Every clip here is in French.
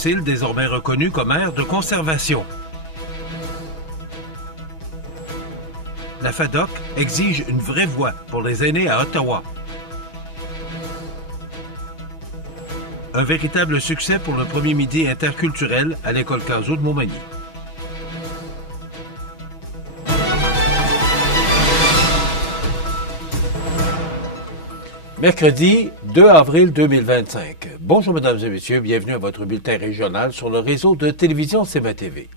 Gros-Île, désormais reconnue comme aire de conservation. La FADOC exige une vraie voix pour les aînés à Ottawa. Un véritable succès pour le premier midi interculturel à l'école Cazot de Montmagny. Mercredi 2 avril 2025. Bonjour mesdames et messieurs, bienvenue à votre bulletin régional sur le réseau de télévision CMA-TV.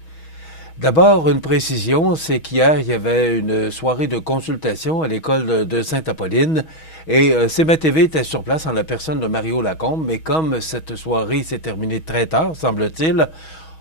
D'abord, une précision, c'est qu'hier, il y avait une soirée de consultation à l'école de Sainte-Apolline et CMA-TV était sur place en la personne de Mario Lacombe, mais comme cette soirée s'est terminée très tard, semble-t-il,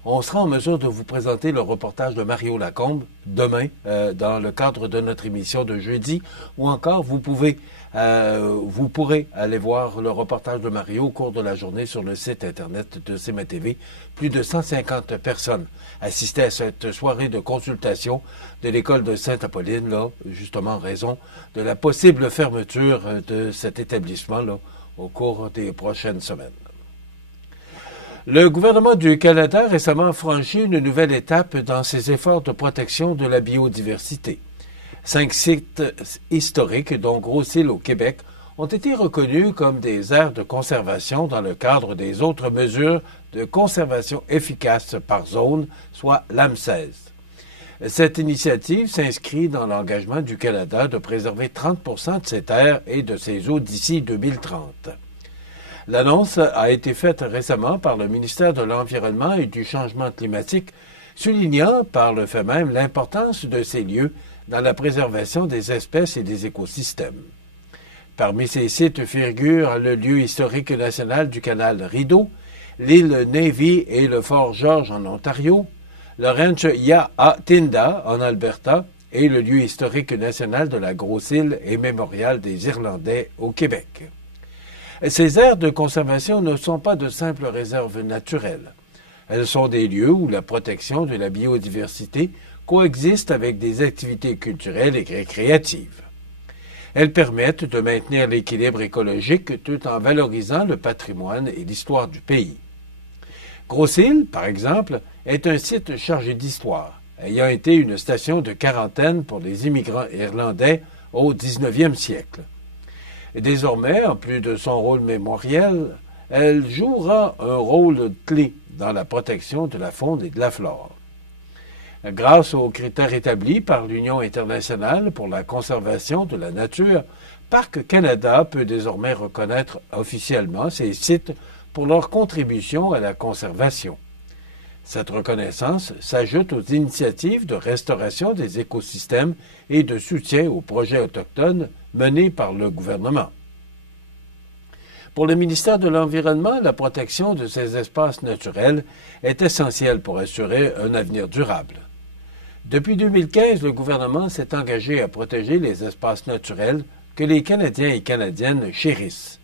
on sera en mesure de vous présenter le reportage de Mario Lacombe demain dans le cadre de notre émission de jeudi, ou encore vous pourrez aller voir le reportage de Mario au cours de la journée sur le site Internet de CMA-TV. Plus de 150 personnes assistaient à cette soirée de consultation de l'école de Sainte-Apolline, là, justement en raison de la possible fermeture de cet établissement là, au cours des prochaines semaines. Le gouvernement du Canada a récemment franchi une nouvelle étape dans ses efforts de protection de la biodiversité. 5 sites historiques, dont Gros-Île au Québec, ont été reconnus comme des aires de conservation dans le cadre des autres mesures de conservation efficaces par zone, soit l'AM16. Cette initiative s'inscrit dans l'engagement du Canada de préserver 30% de ces terres et de ses eaux d'ici 2030. L'annonce a été faite récemment par le ministère de l'Environnement et du Changement climatique, soulignant par le fait même l'importance de ces lieux dans la préservation des espèces et des écosystèmes. Parmi ces sites figurent le lieu historique national du canal Rideau, l'île Navy et le fort George en Ontario, le ranch Ya'atinda en Alberta et le lieu historique national de la Grosse-Île et mémorial des Irlandais au Québec. Ces aires de conservation ne sont pas de simples réserves naturelles. Elles sont des lieux où la protection de la biodiversité coexiste avec des activités culturelles et récréatives. Elles permettent de maintenir l'équilibre écologique tout en valorisant le patrimoine et l'histoire du pays. Gros-Île, par exemple, est un site chargé d'histoire, ayant été une station de quarantaine pour les immigrants irlandais au 19e siècle. Et désormais, en plus de son rôle mémoriel, elle jouera un rôle clé dans la protection de la faune et de la flore. Grâce aux critères établis par l'Union internationale pour la conservation de la nature, Parc Canada peut désormais reconnaître officiellement ces sites pour leur contribution à la conservation. Cette reconnaissance s'ajoute aux initiatives de restauration des écosystèmes et de soutien aux projets autochtones menés par le gouvernement. Pour le ministère de l'Environnement, la protection de ces espaces naturels est essentielle pour assurer un avenir durable. Depuis 2015, le gouvernement s'est engagé à protéger les espaces naturels que les Canadiens et Canadiennes chérissent.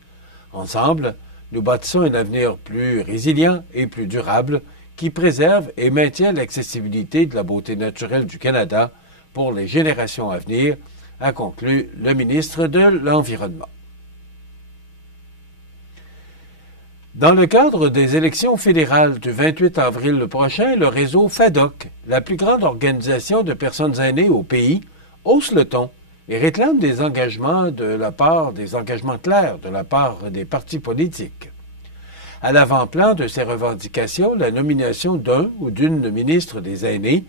Ensemble, nous bâtissons un avenir plus résilient et plus durable qui préserve et maintient l'accessibilité de la beauté naturelle du Canada pour les générations à venir, a conclu le ministre de l'Environnement. Dans le cadre des élections fédérales du 28 avril prochain, le réseau FADOC, la plus grande organisation de personnes aînées au pays, hausse le ton et réclame des engagements clairs de la part des partis politiques. À l'avant-plan de ces revendications, la nomination d'un ou d'une ministre des Aînés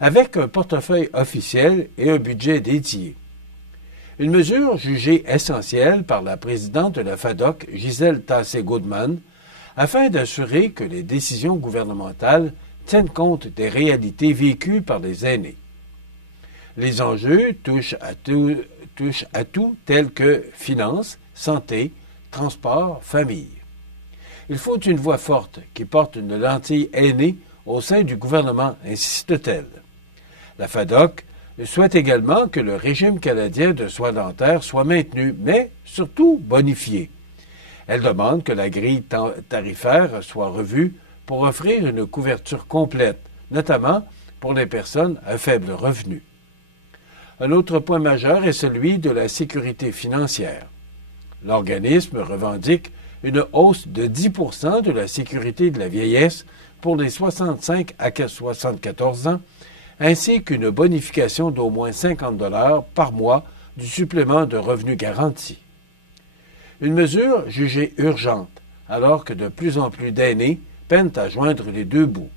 avec un portefeuille officiel et un budget dédié. Une mesure jugée essentielle par la présidente de la FADOC, Gisèle Tassé-Goodman, afin d'assurer que les décisions gouvernementales tiennent compte des réalités vécues par les aînés. Les enjeux touchent à tout tels que finances, santé, transport, famille. Il faut une voix forte qui porte une lentille aînée au sein du gouvernement, insiste-t-elle. La FADOC souhaite également que le régime canadien de soins dentaires soit maintenu, mais surtout bonifié. Elle demande que la grille tarifaire soit revue pour offrir une couverture complète, notamment pour les personnes à faible revenu. Un autre point majeur est celui de la sécurité financière. L'organisme revendique une hausse de 10 % de la sécurité de la vieillesse pour les 65 à 74 ans, ainsi qu'une bonification d'au moins 50 $ par mois du supplément de revenu garanti. Une mesure jugée urgente, alors que de plus en plus d'aînés peinent à joindre les deux bouts.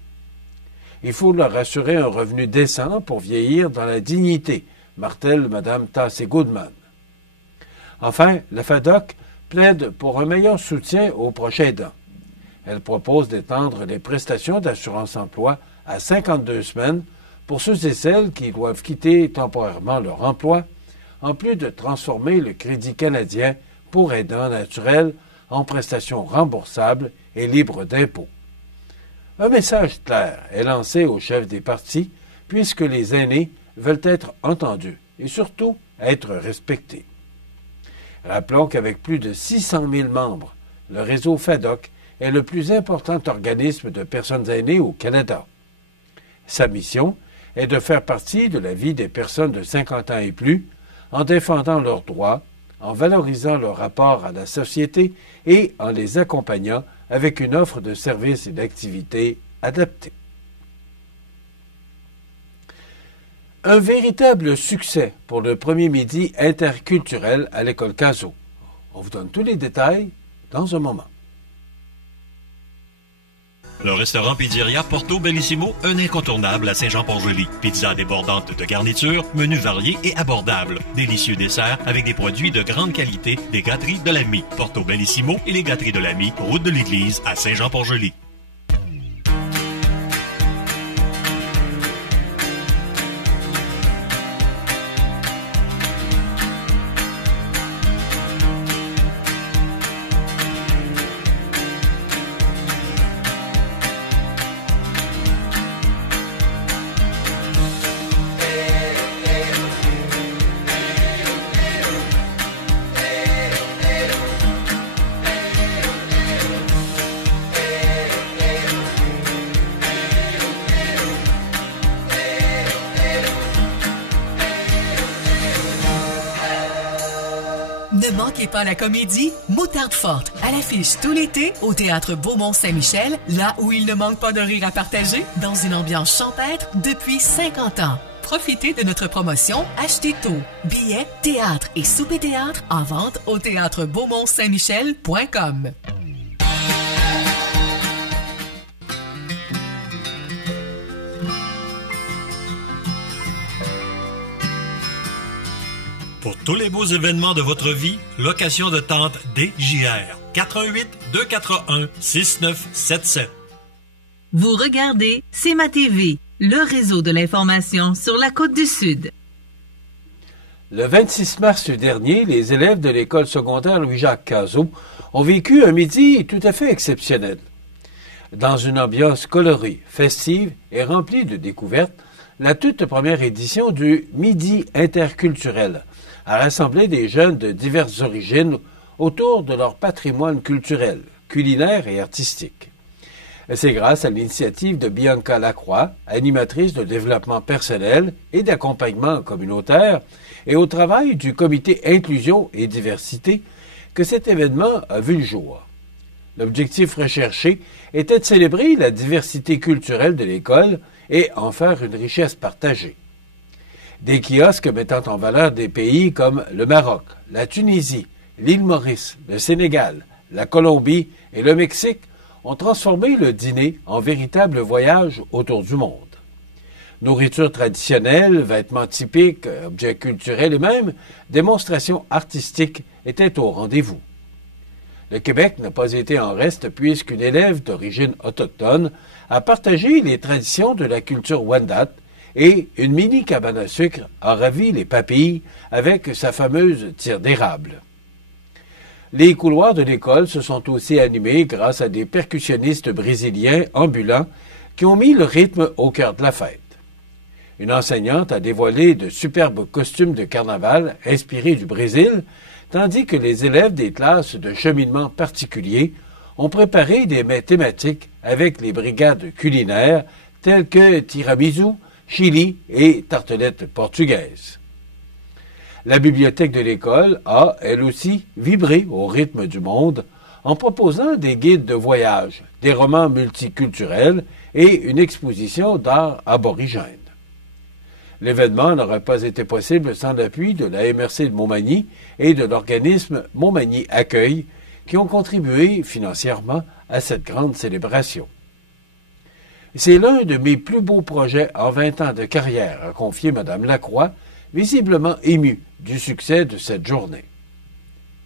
Il faut leur assurer un revenu décent pour vieillir dans la dignité, martèle Mme Tassé Goodman. Enfin, la FADOC plaide pour un meilleur soutien aux proches aidants. Elle propose d'étendre les prestations d'assurance-emploi à 52 semaines pour ceux et celles qui doivent quitter temporairement leur emploi, en plus de transformer le Crédit canadien pour aidants naturels en prestations remboursables et libres d'impôts. Un message clair est lancé aux chefs des partis, puisque les aînés veulent être entendus et surtout être respectés. Rappelons qu'avec plus de 600 000 membres, le réseau FADOC est le plus important organisme de personnes aînées au Canada. Sa mission est de faire partie de la vie des personnes de 50 ans et plus, en défendant leurs droits, en valorisant leur rapport à la société et en les accompagnant avec une offre de services et d'activités adaptée. Un véritable succès pour le premier midi interculturel à l'école Caso. On vous donne tous les détails dans un moment. Le restaurant Pizzeria Porto Bellissimo, un incontournable à Saint-Jean-Port-Joli. Pizza débordante de garniture, menu varié et abordable. Délicieux desserts avec des produits de grande qualité des gâteries de l'Ami. Porto Bellissimo et les gâteries de l'Ami, route de l'église à Saint-Jean-Port-Joli. Ne manquez pas la comédie Moutarde forte, à l'affiche tout l'été au Théâtre Beaumont-Saint-Michel, là où il ne manque pas de rire à partager, dans une ambiance champêtre depuis 50 ans. Profitez de notre promotion Achetez tôt. Billets, théâtre et souper théâtre en vente au théâtre beaumont-saint-michel.com. Pour tous les beaux événements de votre vie, location de tente DJR. 418-241-6977. Vous regardez C'est ma TV, le réseau de l'information sur la Côte-du-Sud. Le 26 mars dernier, les élèves de l'école secondaire Louis-Jacques Cazot ont vécu un midi tout à fait exceptionnel. Dans une ambiance colorée, festive et remplie de découvertes, la toute première édition du Midi interculturel a rassemblé des jeunes de diverses origines autour de leur patrimoine culturel, culinaire et artistique. C'est grâce à l'initiative de Bianca Lacroix, animatrice de développement personnel et d'accompagnement communautaire, et au travail du comité Inclusion et Diversité, que cet événement a vu le jour. L'objectif recherché était de célébrer la diversité culturelle de l'école et en faire une richesse partagée. Des kiosques mettant en valeur des pays comme le Maroc, la Tunisie, l'île Maurice, le Sénégal, la Colombie et le Mexique ont transformé le dîner en véritable voyage autour du monde. Nourriture traditionnelle, vêtements typiques, objets culturels et même démonstrations artistiques étaient au rendez-vous. Le Québec n'a pas été en reste puisqu'une élève d'origine autochtone a partagé les traditions de la culture Wendat et une mini cabane à sucre a ravi les papilles avec sa fameuse tire d'érable. Les couloirs de l'école se sont aussi animés grâce à des percussionnistes brésiliens ambulants qui ont mis le rythme au cœur de la fête. Une enseignante a dévoilé de superbes costumes de carnaval inspirés du Brésil, tandis que les élèves des classes de cheminement particuliers ont préparé des mets thématiques avec les brigades culinaires telles que tiramisu, chili et tartelettes portugaises. La bibliothèque de l'école a, elle aussi, vibré au rythme du monde en proposant des guides de voyage, des romans multiculturels et une exposition d'art aborigène. L'événement n'aurait pas été possible sans l'appui de la MRC de Montmagny et de l'organisme Montmagny Accueil, qui ont contribué financièrement à cette grande célébration. C'est l'un de mes plus beaux projets en 20 ans de carrière, a confié Mme Lacroix, visiblement émue du succès de cette journée.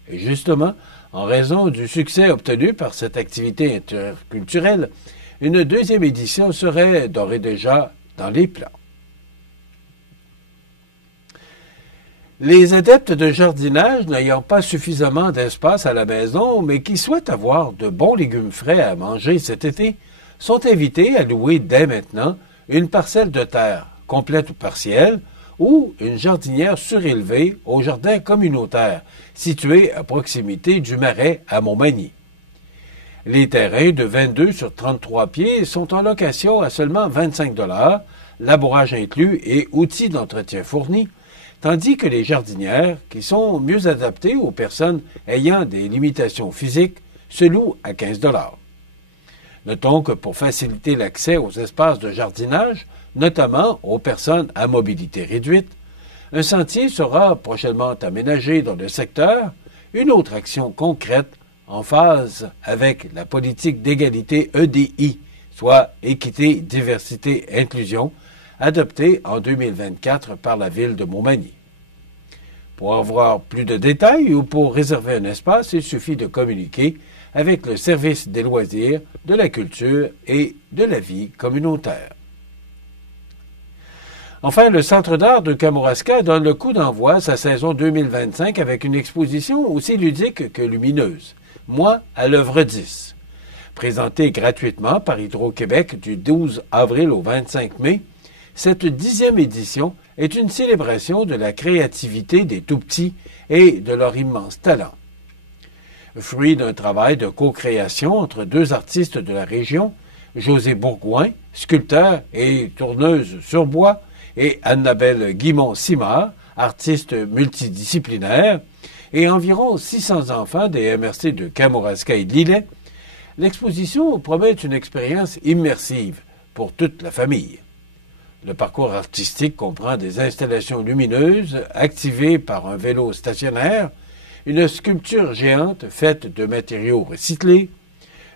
Et justement, en raison du succès obtenu par cette activité interculturelle, une deuxième édition serait d'ores et déjà dans les plans. Les adeptes de jardinage n'ayant pas suffisamment d'espace à la maison, mais qui souhaitent avoir de bons légumes frais à manger cet été, sont invités à louer dès maintenant une parcelle de terre, complète ou partielle, ou une jardinière surélevée au jardin communautaire, situé à proximité du Marais à Montmagny. Les terrains de 22 sur 33 pieds sont en location à seulement 25 $, labourage inclus et outils d'entretien fournis, tandis que les jardinières, qui sont mieux adaptées aux personnes ayant des limitations physiques, se louent à 15 $. Notons que pour faciliter l'accès aux espaces de jardinage, notamment aux personnes à mobilité réduite, un sentier sera prochainement aménagé dans le secteur, une autre action concrète en phase avec la politique d'égalité EDI, soit Équité, Diversité, Inclusion, adoptée en 2024 par la ville de Montmagny. Pour avoir plus de détails ou pour réserver un espace, il suffit de communiquer avec le service des loisirs, de la culture et de la vie communautaire. Enfin, le Centre d'art de Kamouraska donne le coup d'envoi à sa saison 2025 avec une exposition aussi ludique que lumineuse, Moi à l'œuvre 10. Présentée gratuitement par Hydro-Québec du 12 avril au 25 mai, cette 10e édition est une célébration de la créativité des tout-petits et de leur immense talent. Fruit d'un travail de co-création entre deux artistes de la région, José Bourgoin, sculpteur et tourneuse sur bois, et Annabelle Guimont-Simard, artiste multidisciplinaire, et environ 600 enfants des MRC de Kamouraska et de Lillet, l'exposition promet une expérience immersive pour toute la famille. Le parcours artistique comprend des installations lumineuses activées par un vélo stationnaire, une sculpture géante faite de matériaux recyclés,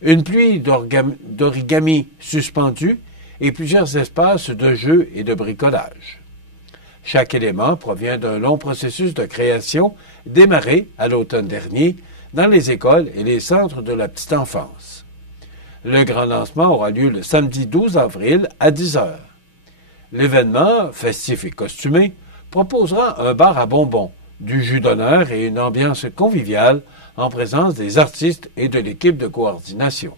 une pluie d'origami suspendue et plusieurs espaces de jeu et de bricolage. Chaque élément provient d'un long processus de création démarré à l'automne dernier dans les écoles et les centres de la petite enfance. Le grand lancement aura lieu le samedi 12 avril à 10 h. L'événement, festif et costumé, proposera un bar à bonbons, du jus d'honneur et une ambiance conviviale en présence des artistes et de l'équipe de coordination.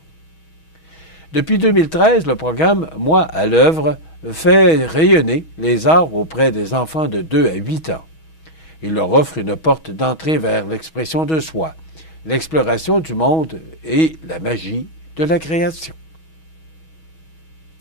Depuis 2013, le programme Moi à l'œuvre fait rayonner les arts auprès des enfants de 2 à 8 ans. Il leur offre une porte d'entrée vers l'expression de soi, l'exploration du monde et la magie de la création.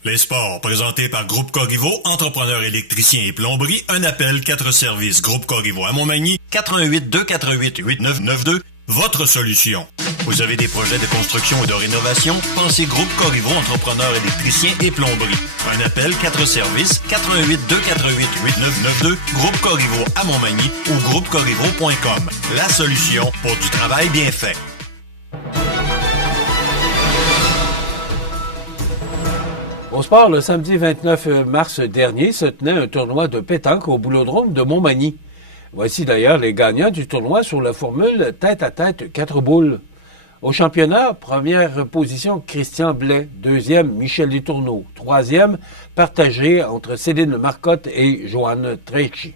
Les sports, présentés par Groupe Corriveau, entrepreneur électricien et plomberie, un appel, 4 services. Groupe Corriveau à Montmagny, 88 248 8992, votre solution. Vous avez des projets de construction ou de rénovation? Pensez Groupe Corriveau, entrepreneur électricien et plomberie. Un appel, 4 services, 88 248 8992, Groupe Corriveau à Montmagny ou groupecorriveau.com. La solution pour du travail bien fait. Au sport, le samedi 29 mars dernier se tenait un tournoi de pétanque au boulodrome de Montmagny. Voici d'ailleurs les gagnants du tournoi sur la formule tête-à-tête 4 boules. Au championnat, première position Christian Blais, deuxième Michel Letourneau, troisième partagé entre Céline Marcotte et Joanne Trecci.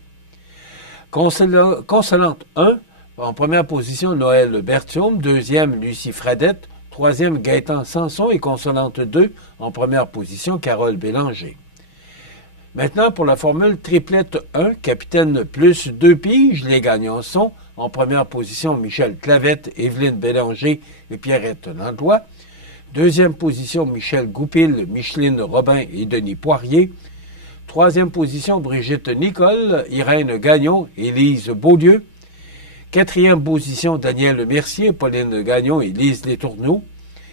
Consolante 1, en première position Noël Berthiaume, deuxième Lucie Fradette, troisième Gaëtan Sanson et consolante 2, en première position Carole Bélanger. Maintenant, pour la formule triplette 1, capitaine plus 2 piges, les gagnants sont en première position Michel Clavette, Evelyne Bélanger et Pierrette Landois. Deuxième position Michel Goupil, Micheline Robin et Denis Poirier. Troisième position Brigitte Nicole, Irène Gagnon et Lise Beaulieu. 4e position, Daniel Mercier, Pauline Gagnon et Lise Letourneau.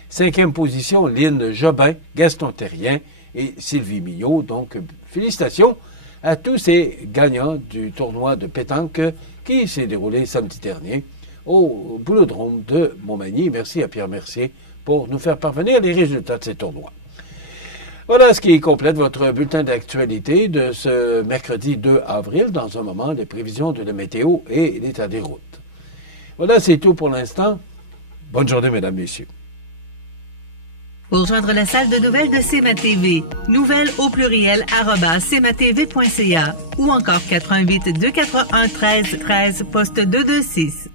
5e position, Lynne Jobin, Gaston Terrien et Sylvie Millot. Donc, félicitations à tous ces gagnants du tournoi de pétanque qui s'est déroulé samedi dernier au Boulodrome de Montmagny. Merci à Pierre Mercier pour nous faire parvenir les résultats de ces tournois. Voilà ce qui complète votre bulletin d'actualité de ce mercredi 2 avril. Dans un moment, les prévisions de la météo et l'état des routes. Voilà, c'est tout pour l'instant. Bonne journée, mesdames, messieurs. Pour joindre la salle de nouvelles de CMA-TV, nouvelles au pluriel @cmatv.ca ou encore 88 241 13 13 poste 226.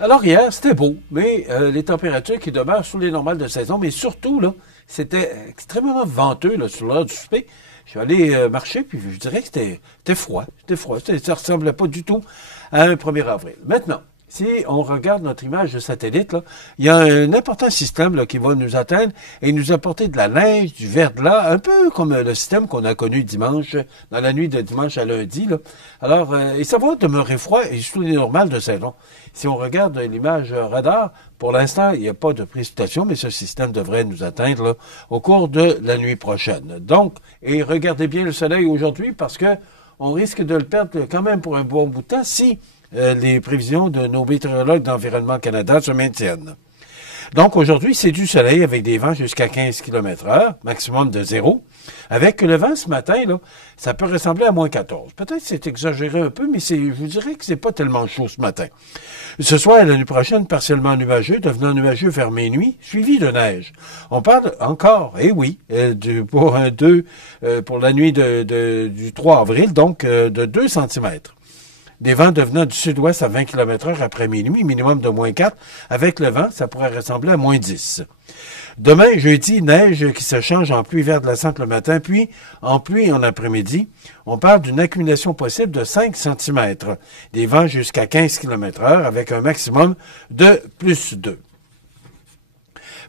Alors hier, c'était beau, mais les températures qui demeurent sous les normales de saison, mais surtout, là, c'était extrêmement venteux là, sur l'heure du souper. Je suis allé marcher, puis je dirais que c'était froid. C'était froid. Ça ne ressemblait pas du tout à un 1er avril. Maintenant, si on regarde notre image de satellite, là, il y a un important système là, qui va nous atteindre et nous apporter de la neige, du verglas, un peu comme le système qu'on a connu dimanche, dans la nuit de dimanche à lundi. Là. Alors, et ça va demeurer froid et sous les normales de saison. Si on regarde l'image radar, pour l'instant, il n'y a pas de précipitation, mais ce système devrait nous atteindre là, au cours de la nuit prochaine. Donc, et regardez bien le soleil aujourd'hui parce que on risque de le perdre quand même pour un bon bout de temps si les prévisions de nos météorologues d'Environnement Canada se maintiennent. Donc aujourd'hui, c'est du soleil avec des vents jusqu'à 15 km/h, maximum de 0. Avec le vent ce matin, là, ça peut ressembler à moins 14. Peut-être que c'est exagéré un peu, mais je vous dirais que c'est pas tellement chaud ce matin. Ce soir et la nuit prochaine, partiellement nuageux, devenant nuageux vers minuit, suivi de neige. On parle encore, pour la nuit du 3 avril, donc de 2 cm. Des vents devenant du sud-ouest à 20 km/h après minuit, minimum de moins 4. Avec le vent, ça pourrait ressembler à moins 10. Demain, jeudi, neige qui se change en pluie verglaçante le matin, puis en pluie en après-midi. On parle d'une accumulation possible de 5 cm. Des vents jusqu'à 15 km/h avec un maximum de plus 2.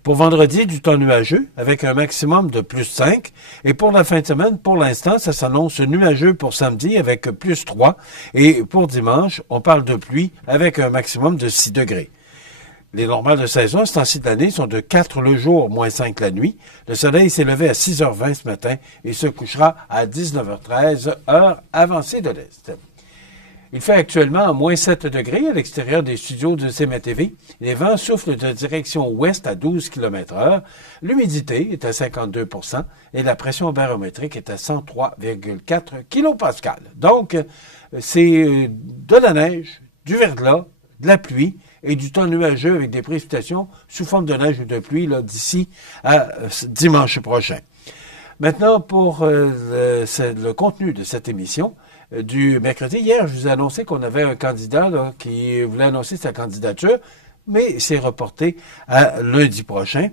Pour vendredi, du temps nuageux avec un maximum de plus 5. Et pour la fin de semaine, pour l'instant, ça s'annonce nuageux pour samedi avec plus 3. Et pour dimanche, on parle de pluie avec un maximum de 6 degrés. Les normales de saison, ce temps-ci de l'année, sont de 4 le jour, moins 5 la nuit. Le soleil s'est levé à 6h20 ce matin et se couchera à 19h13, heure avancée de l'Est. Il fait actuellement moins 7 degrés à l'extérieur des studios de CMA-TV. Les vents soufflent de direction ouest à 12 km/h. L'humidité est à 52 % et la pression barométrique est à 103,4 kPa. Donc, c'est de la neige, du verglas, de la pluie et du temps nuageux avec des précipitations sous forme de neige ou de pluie là, d'ici à dimanche prochain. Maintenant, pour le contenu de cette émission du mercredi. Hier, je vous ai annoncé qu'on avait un candidat là, qui voulait annoncer sa candidature, mais c'est reporté à lundi prochain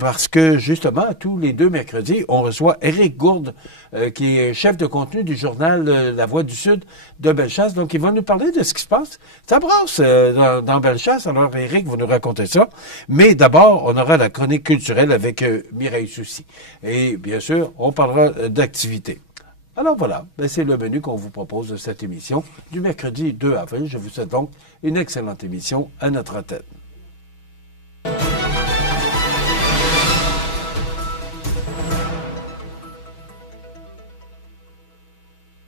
parce que, justement, tous les 2 mercredis, on reçoit Éric Gourde, qui est chef de contenu du journal La Voix du Sud de Bellechasse. Donc, il va nous parler de ce qui se passe. Ça brasse dans Bellechasse. Alors, Éric va nous raconter ça. Mais d'abord, on aura la chronique culturelle avec Mireille Soucy. Et, bien sûr, on parlera d'activités. Alors voilà, c'est le menu qu'on vous propose de cette émission du mercredi 2 avril. Je vous souhaite donc une excellente émission à notre antenne.